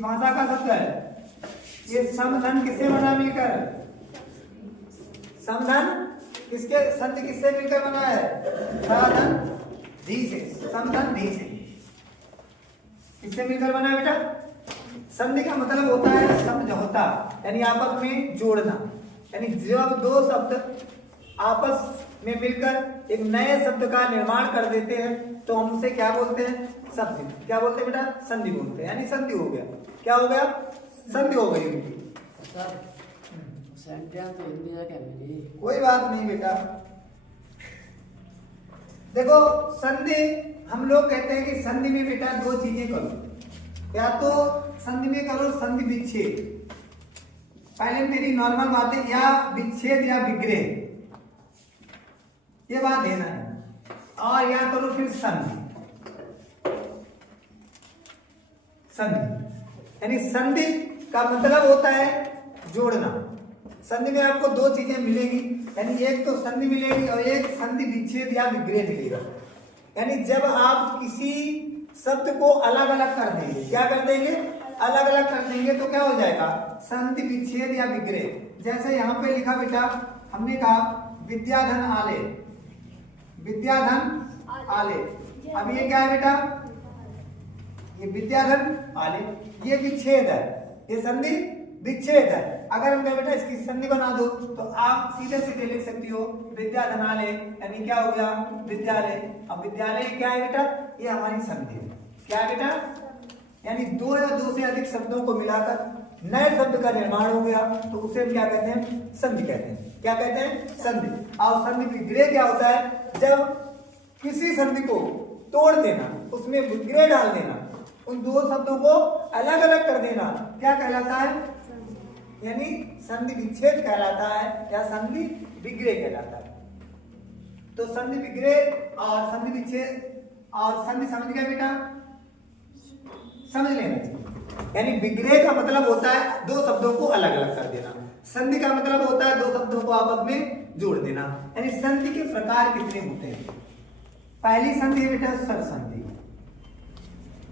किस भाषा का शब्द है? ये समधन किससे बना मिलकर? समधन किसके संधि किससे मिलकर बना है? साधन धी से, समधन धी से किससे मिलकर बना है बेटा? संधि का मतलब होता है समझौता, यानी आपस में जोड़ना, यानी जब दो शब्द आपस में मिलकर एक नए शब्द का निर्माण कर देते हैं तो हम उसे क्या बोलते हैं? संधि। क्या बोलते हैं बेटा? संधि बोलते हैं, यानी संधि हो गया। क्या हो गया? संधि हो गई उनकी। कोई बात नहीं बेटा, देखो संधि हम लोग कहते हैं कि संधि में बेटा दो चीजें करो, या तो संधि में करो संधि विच्छेद, पहले मेरी नॉर्मल बात है, या विच्छेद या विग्रह, ये बात है ना, और या करो फिर संधि। संधि यानी संधि का मतलब होता है जोड़ना। संधि में आपको दो चीजें मिलेगी, यानी एक तो संधि मिलेगी और एक संधि विच्छेद या विग्रह मिलेगा। यानी जब आप किसी शब्द को अलग अलग कर देंगे, क्या कर देंगे? अलग अलग कर देंगे तो क्या हो जाएगा? संधि विच्छेद या विग्रह। जैसे यहाँ पे लिखा बेटा, हमने कहा विद्याधन आले, विद्याधन आले, अब ये क्या है बेटा? ये विद्याधन आले, ये विच्छेद है, ये संधि विच्छेद है। अगर हम कहें बेटा इसकी संधि बना दो तो आप सीधे सीधे लिख सकती हो विद्याधनालय, यानी क्या हो गया? विद्यालय। अब विद्यालय क्या है बेटा? ये हमारी संधि है। क्या है बेटा? यानी दो या दो से अधिक शब्दों को मिलाकर नए शब्द का निर्माण हो गया तो उसे हम क्या कहते हैं? संधि कहते हैं। क्या कहते हैं? संधि। और संधि विग्रह क्या होता है? जब किसी संधि को तोड़ देना, उसमें विग्रह डाल देना, उन दो शब्दों को अलग अलग कर देना, क्या कहलाता है? यानी संधि विच्छेद कहलाता है या संधि विग्रह कहलाता है। तो संधि विग्रह और संधि विच्छेद और संधि समझ गए बेटा? समझ लेना चाहिए। यानी विग्रह का मतलब होता है दो शब्दों को अलग अलग कर देना, संधि का मतलब होता है दो शब्दों को आपस में जोड़ देना। यानी संधि के प्रकार कितने होते हैं? पहली संधि है बेटा स्वर संधि,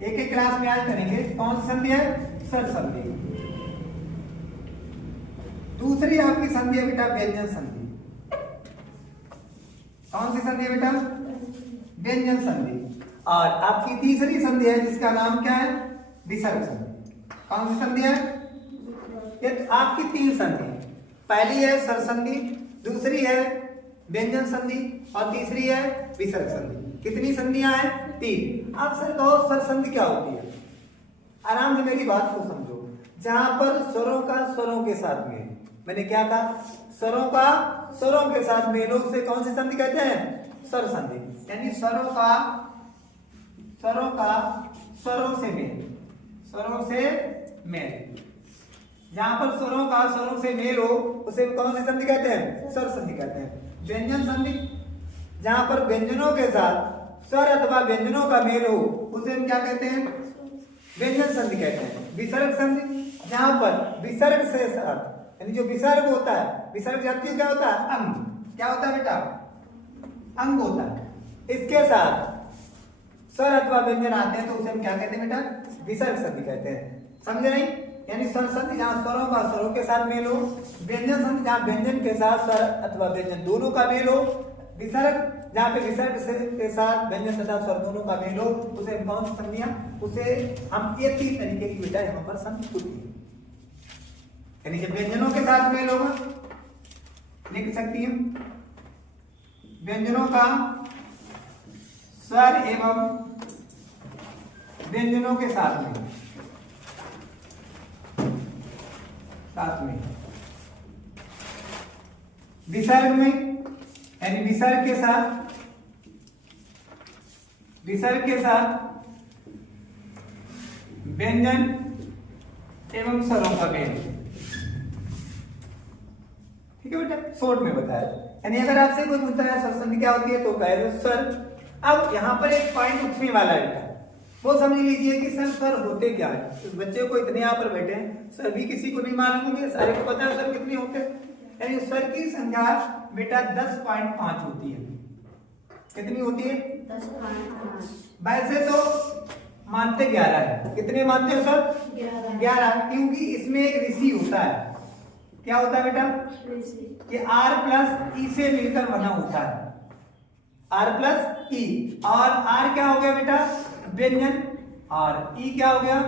एक एक क्लास में आज करेंगे। कौन सी संधि है? स्वर संधि। दूसरी आपकी संधि है बेटा व्यंजन संधि। कौन सी संधि है बेटा? व्यंजन संधि। और आपकी तीसरी संधि है जिसका नाम क्या है? विसर्ग संधि। कौन सी संधि है? ये आपकी तीन संधि है, पहली है स्वर संधि, दूसरी है व्यंजन संधि और तीसरी है विसर्ग संधि। कितनी संधियां हैं? तीन। आप सर कहो स्वर संधि क्या होती है? आराम से मेरी बात को समझो। जहां पर स्वरों का स्वरों के साथ मेल, मैंने क्या कहा? स्वरों का स्वरों के साथ मेल, उसे कौन सी संधि कहते हैं? स्वर संधि। यानी स्वरों का स्वरों से मेल, स्वरों से मेल। जहां पर स्वरों का स्वरों से मेल हो उसे कौन सी संधि कहते हैं? स्वर संधि कहते हैं। व्यंजन संधि, जहां पर व्यंजनों के साथ स्वर अथवा व्यंजनों का मेल हो उसे हम क्या कहते हैं? व्यंजन संधि कहते हैं। विसर्ग संधि, जहां पर विसर्ग से साथ, यानी जो विसर्ग होता है, विसर्ग जातीय क्या होता है? अंग। क्या होता है बेटा? अंग होता है। इसके साथ स्वर अथवा व्यंजन आते हैं तो उसे हम क्या कहते हैं बेटा? विसर्ग संधि कहते हैं। समझे नहीं? यानी स्वर संधि जहां स्वरों का स्वरों के साथ मेल हो, व्यंजन संधि जहां व्यंजन के साथ स्वर अथवा व्यंजन दोनों का मेल हो, विसर्ग जहां पे विसर्ग के साथ व्यंजन तथा स्वर दोनों का मेल हो, उसे हम कौन सी संधियां? उसे हम ये तीन तरीके की बेटा यहाँ पर संधि होती है। यानी जब व्यंजनों के साथ मेल होगा, लिख सकती हैं व्यंजनों का स्वर एवं व्यंजनों के साथ में विसर्ग में, यानी विसर्ग के साथ व्यंजन एवं स्वरों का मेल। ठीक है बेटा, शॉर्ट में बताया। यानी अगर आपसे कोई पूछता है स्वर संधि क्या होती है तो कह दो स्वर। अब यहाँ पर एक पॉइंट उठने वाला है बेटा, वो समझ लीजिए कि सर स्वर होते क्या है। इस बच्चे को इतने यहाँ पर बैठे हैं, सभी किसी को नहीं मालूम होंगे, सारे को पता है स्वर कितने होते हैं। यानी स्वर की संख्या बेटा 10.5 होती है। कितनी होती है? 10.5। वैसे तो मानते 11 है। कितने मानते हो सर? 11, क्योंकि इसमें एक ऋषि होता है। क्या होता है बेटा? कि R प्लस ई से मिलकर बना होता है, R प्लस ई। और R क्या हो गया बेटा? व्यंजन, और ई क्या हो गया?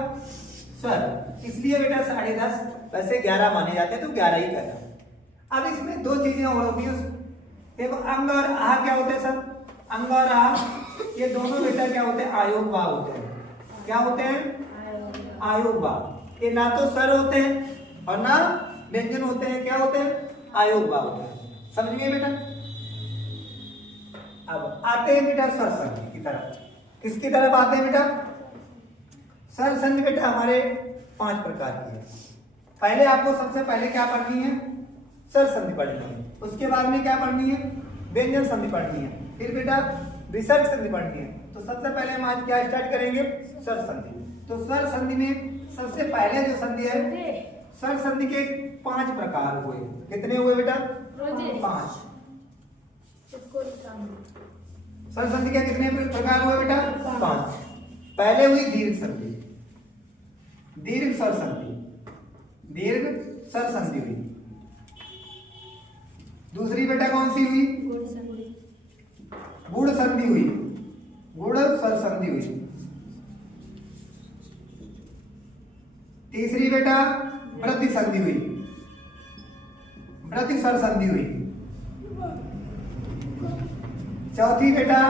स्वर। इसलिए बेटा 10.5, वैसे 11 माने जाते हैं तो 11 ही करना। अब इसमें दो चीजें और होगी। देखो अंग और आह क्या होते हैं सर? अंग और आह ये दोनों बेटा क्या होते हैं? आयोग भाव होते हैं। क्या होते हैं? आयोग भाव। ये ना तो स्वर होते हैं और ना व्यंजन होते हैं। क्या होते हैं? आयोग भाव होते हैं। समझ गए बेटा? अब आते हैं बेटा स्वर संधि की तरफ। किसकी तरफ आते हैं बेटा? स्वर संधि बेटा हमारे 5 प्रकार की है। पहले आपको सबसे पहले क्या पढ़नी है? स्वर संधि पढ़नी है। उसके बाद में क्या पढ़नी है? व्यंजन संधि पढ़नी है। फिर बेटा विसर्ग संधि पढ़नी है। तो सबसे पहले हम आज क्या स्टार्ट करेंगे? स्वर संधि। तो स्वर संधि में सबसे पहले जो संधि है, स्वर संधि के 5 प्रकार हुए। कितने हुए बेटा? 5। स्वर संधि के कितने प्रकार हुए बेटा? 5। पहले हुई दीर्घ संधि, दीर्घ स्वर संधि, दीर्घ स्वर संधि हुई। दूसरी बेटा कौन सी हुई? गुण संधि हुई, गुण स्वर संधि हुई। तीसरी बेटा वृद्धि संधि हुई, वृद्धि स्वर संधि हुई। चौथी बेटा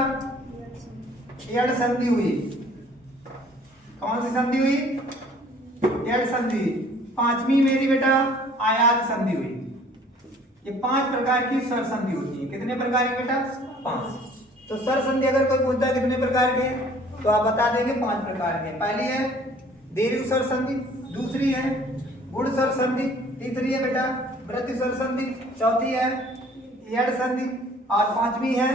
यड़ संधि हुई। कौन सी संधि हुई? यड़ संधि। पांचवी मेरी बेटा आयात संधि हुई। ये 5 प्रकार की स्वर संधि होती है। कितने प्रकार की बेटा? 5। तो स्वर संधि अगर कोई पूछता है कितने प्रकार के हैं, तो आप बता देंगे 5 प्रकार के। पहली है दीर्घ स्वर संधि, दूसरी है गुण स्वर संधि, तीसरी है बेटा वृद्धि स्वर संधि, चौथी है यड़ संधि और पांचवी है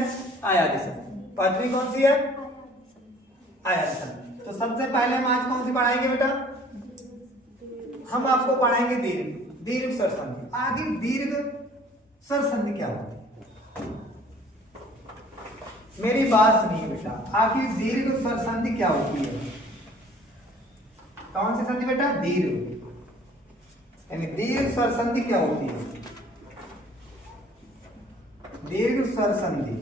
आयात संधि। पांचवी कौन सी है? आयात संधि। तो सबसे पहले हम आज कौन सी पढ़ाएंगे बेटा? हम आपको पढ़ाएंगे दीर्घ, दीर्घ स्वर संधि। आगे दीर्घ स्वर संधि क्या होती है? मेरी बात सुनिए बेटा, आखिर दीर्घ स्वर संधि क्या होती है? कौन सी संधि बेटा? दीर्घ। यानी दीर्घ स्वर संधि क्या होती है? दीर्घ स्वर संधि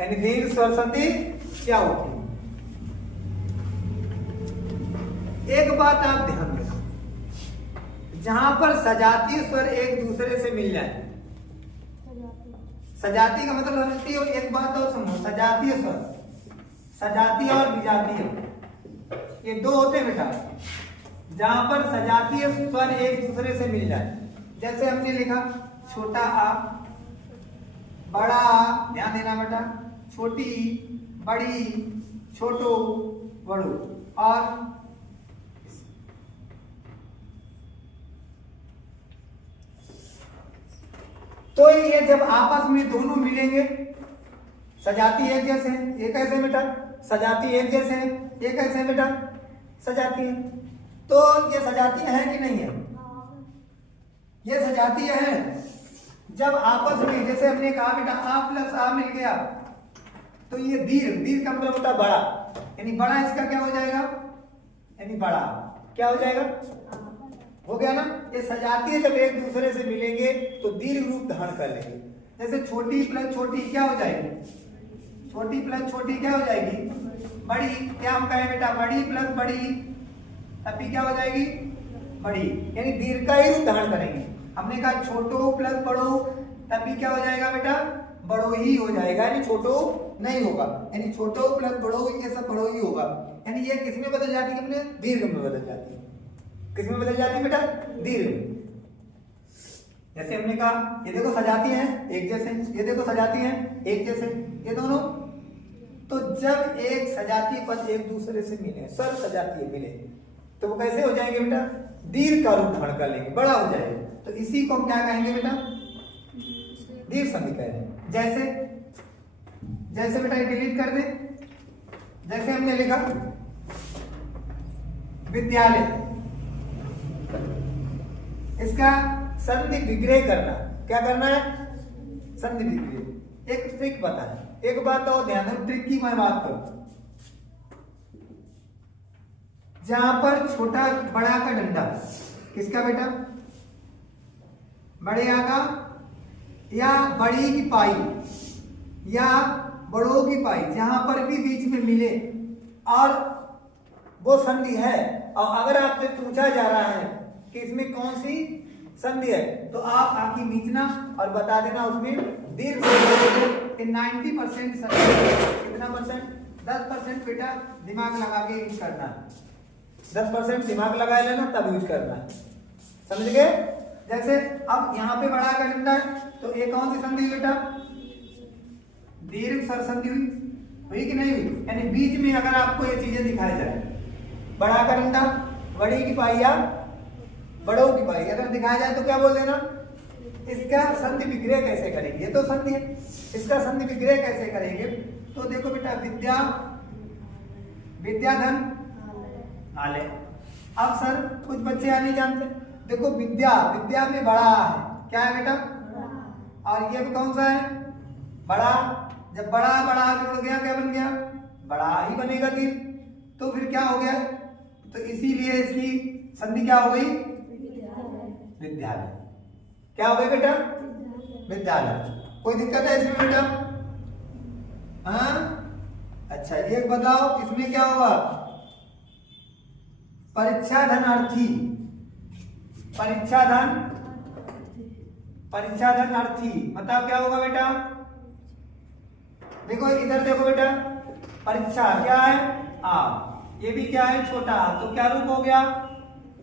यानी दीर्घ स्वर संधि क्या होती है? एक बात आप ध्यान रखना, जहां पर सजातीय स्वर एक दूसरे से मिल जाए। सजातीय का मतलब समझती हो? एक बात और समझो, सजातीय स्वर, सजातीय और विजातीय, ये 2 होते हैं बेटा। जहां पर सजातीय स्वर एक दूसरे से मिल जाए, जैसे हमने लिखा छोटा आ, बड़ा आ, ध्यान देना बेटा, छोटी, बड़ी, छोटो, बड़ो। और तो ये जब आपस में दोनों मिलेंगे, सजाती एक जैसे हैं, ये कैसे बेटा? सजाती एक जैसे हैं, ये कैसे बेटा? सजाती है। तो ये सजाती है कि नहीं है? ये सजाती है। जब आपस में, जैसे हमने कहा बेटा आ प्लस आ मिल गया, तो ये दीर्घ, दीर्घ का मतलब होता है बड़ा, यानी बड़ा इसका क्या हो जाएगा? यानी बड़ा क्या हो जाएगा? हो गया ना? ये सजातीय जब एक दूसरे से मिलेंगे तो दीर्घ रूप धारण कर लेंगे। जैसे छोटी प्लस छोटी क्या हो जाएगी? छोटी प्लस छोटी क्या हो जाएगी? बड़ी। क्या हम कहें बेटा? बड़ी प्लस बड़ी, तब भी क्या हो जाएगी? बड़ी। यानी दीर्घ का ही रूप धारण करेंगे। हमने कहा छोटो प्लस बड़ो, तब भी क्या हो जाएगा बेटा? बड़ो ही हो जाएगा, यानी छोटो नहीं होगा। यानी छोटो प्लस बड़ो, ये सब बड़ो ही होगा। यानी ये किसमें बदल जाती है? अपने दीर्घ में बदल जाती है। किसमें बदल जाती है बेटा? दीर्घ। जैसे हमने कहा ये देखो सजाती है एक जैसे, ये देखो सजाती है एक जैसे, ये दोनों। तो जब एक सजातीय पद एक दूसरे से मिले, स्वर सजातीय मिले, तो वो कैसे हो जाएंगे बेटा? दीर्घ का रूप धारण कर लेंगे, बड़ा हो जाएगा। तो इसी को हम क्या कहेंगे बेटा? दीर्घ संधि कहेंगे। जैसे जैसे बेटा डिलीट कर दे, जैसे हमने लिखा विद्यालय, इसका संधि विग्रह करना। क्या करना है? संधि विग्रह। एक ट्रिक बता है, एक बात और ध्यान दो, ट्रिक की मैं बात करूं। जहां पर छोटा बड़ा का डंडा, किसका बेटा, बड़े आ का या बड़ी की पाई या बड़ों की पाई, जहां पर भी बीच में मिले और वो संधि है, और अगर आपसे पूछा जा रहा है कि इसमें कौन सी संधि है, तो आप आंखें मीचना और बता देना उसमें दीर्घ 90% संधि। कितना परसेंट? 10% बेटा दिमाग लगा के यूज करना है, 10% दिमाग लगा लेना तब यूज करना है, समझ गए? जैसे अब यहाँ पे बड़ा का डंडा है, तो ये कौन सी संधि हुई बेटा? दीर्घ स्वर संधि हुई कि नहीं हुई? यानी बीच में अगर आपको ये चीजें दिखाई जाए, बड़ा का डंडा, बड़ी की पाई या बड़ों की पाई अगर दिखाया जाए तो क्या बोल देना? इसका संधि विग्रह कैसे करेंगे? ये तो संधि है, इसका संधि विग्रह कैसे करेंगे? तो देखो बेटा, विद्या, विद्याधन आले। अब सर कुछ बच्चे आ नहीं जानते, देखो विद्या, विद्या में बड़ा है, क्या है बेटा? और ये भी कौन सा है? बड़ा। जब बड़ा बड़ा जुड़ गया क्या बन गया? बड़ा ही बनेगा तीर, तो फिर क्या हो गया? तो इसीलिए इसकी संधि क्या हो गई? विद्यालय। क्या हो गई बेटा? विद्यालय। कोई दिक्कत है इसमें बेटा? हाँ, अच्छा एक बताओ, इसमें क्या होगा? परीक्षा धनार्थी, परीक्षा धन, परीक्षा धनार्थी, बताओ क्या होगा बेटा? देखो इधर देखो बेटा, परीक्षा क्या है? आ, ये भी क्या है? छोटा, तो क्या रूप हो गया?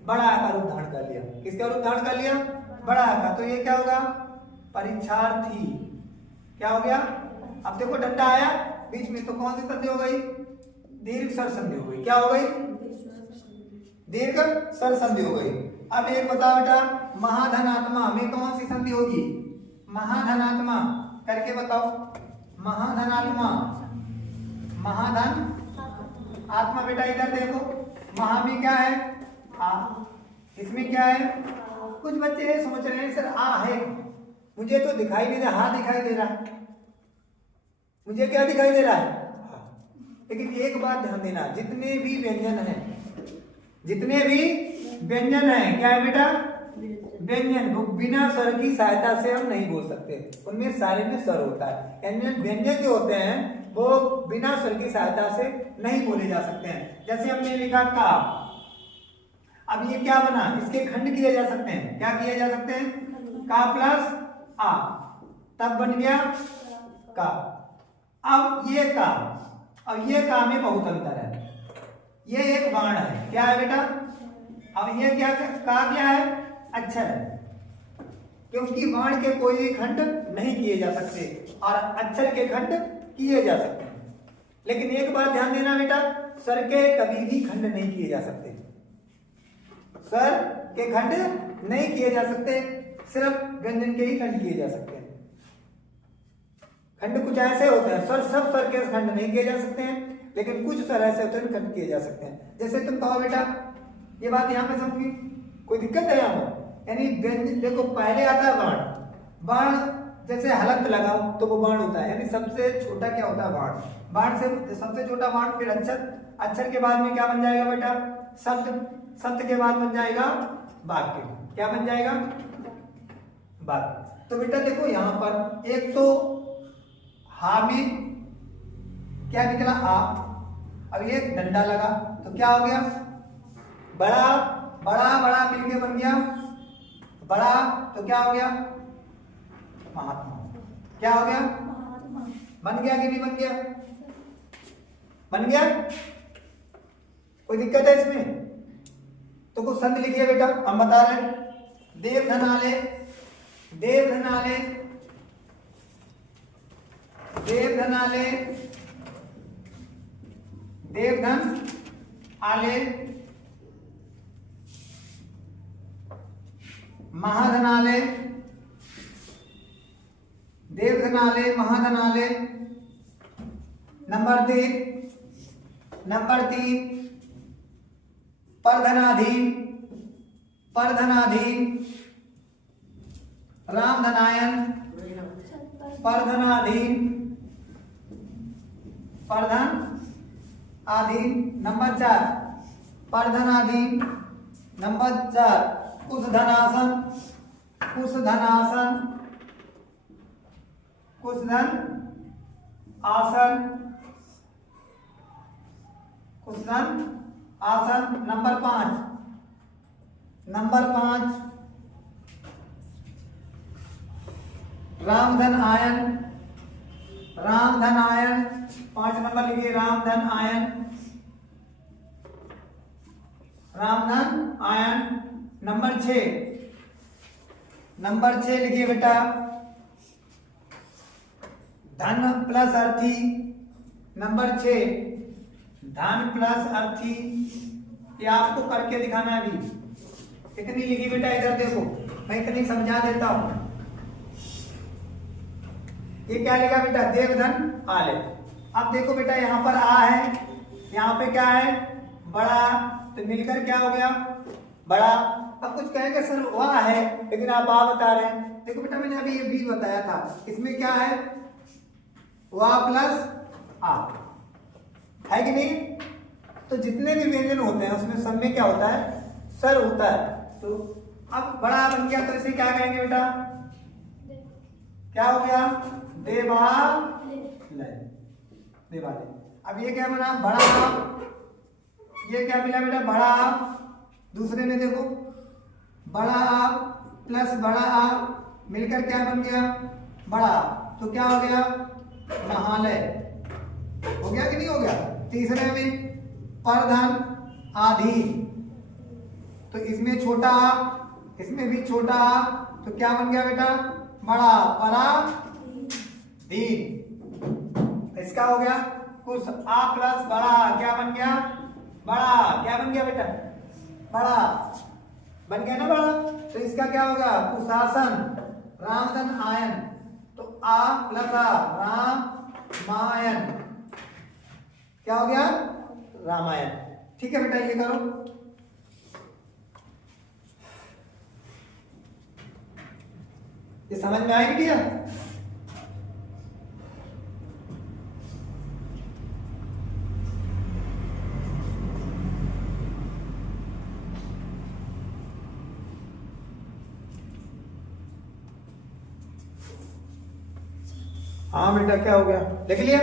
बड़ा का रूप धारण कर लिया। किसका रूप धारण कर लिया? बड़ा का। तो ये क्या होगा? परीक्षार्थी। क्या हो गया? अब देखो डंडा आया बीच में, तो कौन सी संधि हो गई? दीर्घ स्वर संधि हो गई। क्या हो गई? दीर्घ स्वर संधि हो गई। अब एक बताओ बेटा, महाधनात्मा में कौन सी संधि होगी? महाधनात्मा करके बताओ। महाधनात्मा, महाधन आत्मा बेटा इधर देखो, महा में क्या है? आ। इसमें क्या है? कुछ बच्चे ये सोच रहे हैं सर आ है, मुझे तो दिखाई नहीं दे रहा, हा दिखाई दे रहा, मुझे क्या दिखाई दे रहा है? लेकिन एक बात ध्यान देना, जितने भी व्यंजन हैं, जितने भी व्यंजन हैं, क्या है बेटा? व्यंजन, वो बिना स्वर की सहायता से हम नहीं बोल सकते, उनमें सारे में स्वर होता है। यानी व्यंजन जो होते हैं वो बिना स्वर की सहायता से नहीं बोले जा सकते हैं। जैसे हमने लिखा का, अब ये क्या बना? इसके खंड किए जा सकते हैं। क्या किए जा सकते हैं? का प्लस आ, तब बन गया का। अब ये का और ये का में बहुत अंतर है, ये एक बाण है, क्या है बेटा? अब ये क्या, का क्या है? अक्षर है, क्योंकि बाण के कोई भी खंड नहीं किए जा सकते और अक्षर के खंड किए जा सकते हैं। लेकिन एक बात ध्यान देना बेटा, स्वर के कभी भी खंड नहीं किए जा सकते, स्वर के खंड नहीं किए जा सकते, सिर्फ व्यंजन के ही खंड किए जा सकते हैं। खंड कुछ ऐसे होते हैं, स्वर सब स्वर के खंड नहीं किए जा सकते हैं, लेकिन कुछ स्वर ऐसे होते हैं खंड किए जा सकते हैं। जैसे तुम कहो बेटा, ये बात यहाँ पे समझी, कोई दिक्कत है यहाँ पर? यानी व्यंजन देखो, पहले आता है बाण, बाण जैसे हलंत लगाओ तो वो बाण होता है, यानी सबसे छोटा क्या होता है? बाण। बाण से सबसे छोटा बाण, फिर अक्षर, अक्षर के बाद में क्या बन जाएगा बेटा? शब्द, शब्द के बाद बन जाएगा वाक्य। क्या बन जाएगा? वाक्य। तो बेटा देखो यहाँ पर एक तो हा में क्या निकला? आ। अब ये डंडा लगा तो क्या हो गया? बड़ा, बड़ा बड़ा मिलके बन गया बड़ा, तो क्या हो गया? महात्मा। क्या हो गया? बन गया कि नहीं बन गया? बन गया। कोई दिक्कत है इसमें? तो कुछ संधि लिखिए बेटा, हम बता रहे हैं। देवधनालय, देवधनालय, देवधनालय, देवधन आले, महाधनालय, देवधनालय, महाधनालय। नंबर 3, नंबर 3 परधनाधीन, परधनाधीन, रामधनायन, परधनाधीन, परधन आधीन। नंबर 4 परधनाधीन। नंबर 4 कुशधनासन, कुशधनासन, कुशधन आसन, कुशधन आसन। नंबर 5 रामधन आयन, रामधन आयन। 5 नंबर लिखिए रामधन आयन, रामधन आयन। नंबर 6 लिखिए बेटा धन प्लस अर्थी। नंबर 6 धन प्लस अर्थी। ये आपको करके दिखाना है। अभी कितनी लिखी बेटा, इधर देखो, मैं इतनी समझा देता हूं। ये क्या लिखा बेटा, देवधन आले। अब देखो बेटा, यहाँ पर आ है, यहाँ पे क्या है, बड़ा, तो मिलकर क्या हो गया, बड़ा। अब कुछ कहेंगे सर वाह है, लेकिन आप आ बता रहे हैं। देखो बेटा, मैंने अभी ये भी बताया था, इसमें क्या है, वाह प्लस आ है कि नहीं। तो जितने भी व्यंजन होते हैं उसमें सब में क्या होता है, सर होता है। तो अब बड़ा बन गया, तो इसे क्या कहेंगे बेटा, क्या हो गया, देवालय, देवालय। अब ये क्या बना, बड़ा, ये क्या मिला बेटा, बड़ा आप। दूसरे में देखो, बड़ा आप प्लस बड़ा आप मिलकर क्या बन गया, बड़ा। तो क्या हो गया, महालय। हो गया कि नहीं हो गया। तीसरे में परधन आधीन, तो इसमें छोटा आप, इसमें भी छोटा आप, तो क्या बन गया बेटा, बड़ा, पराधीन। इसका हो गया कुछ आ प्लस बड़ा, क्या बन गया, बड़ा। क्या बन गया बेटा, बड़ा बन गया ना, बड़ा। तो इसका क्या होगा, कुशासन, रामधन आयन। तो आ प्लस आ, रामायण। क्या हो गया, रामायण। ठीक है बेटा, ये करो। ये समझ में आएगी भैया। हाँ बेटा, क्या हो गया, लिख लिया।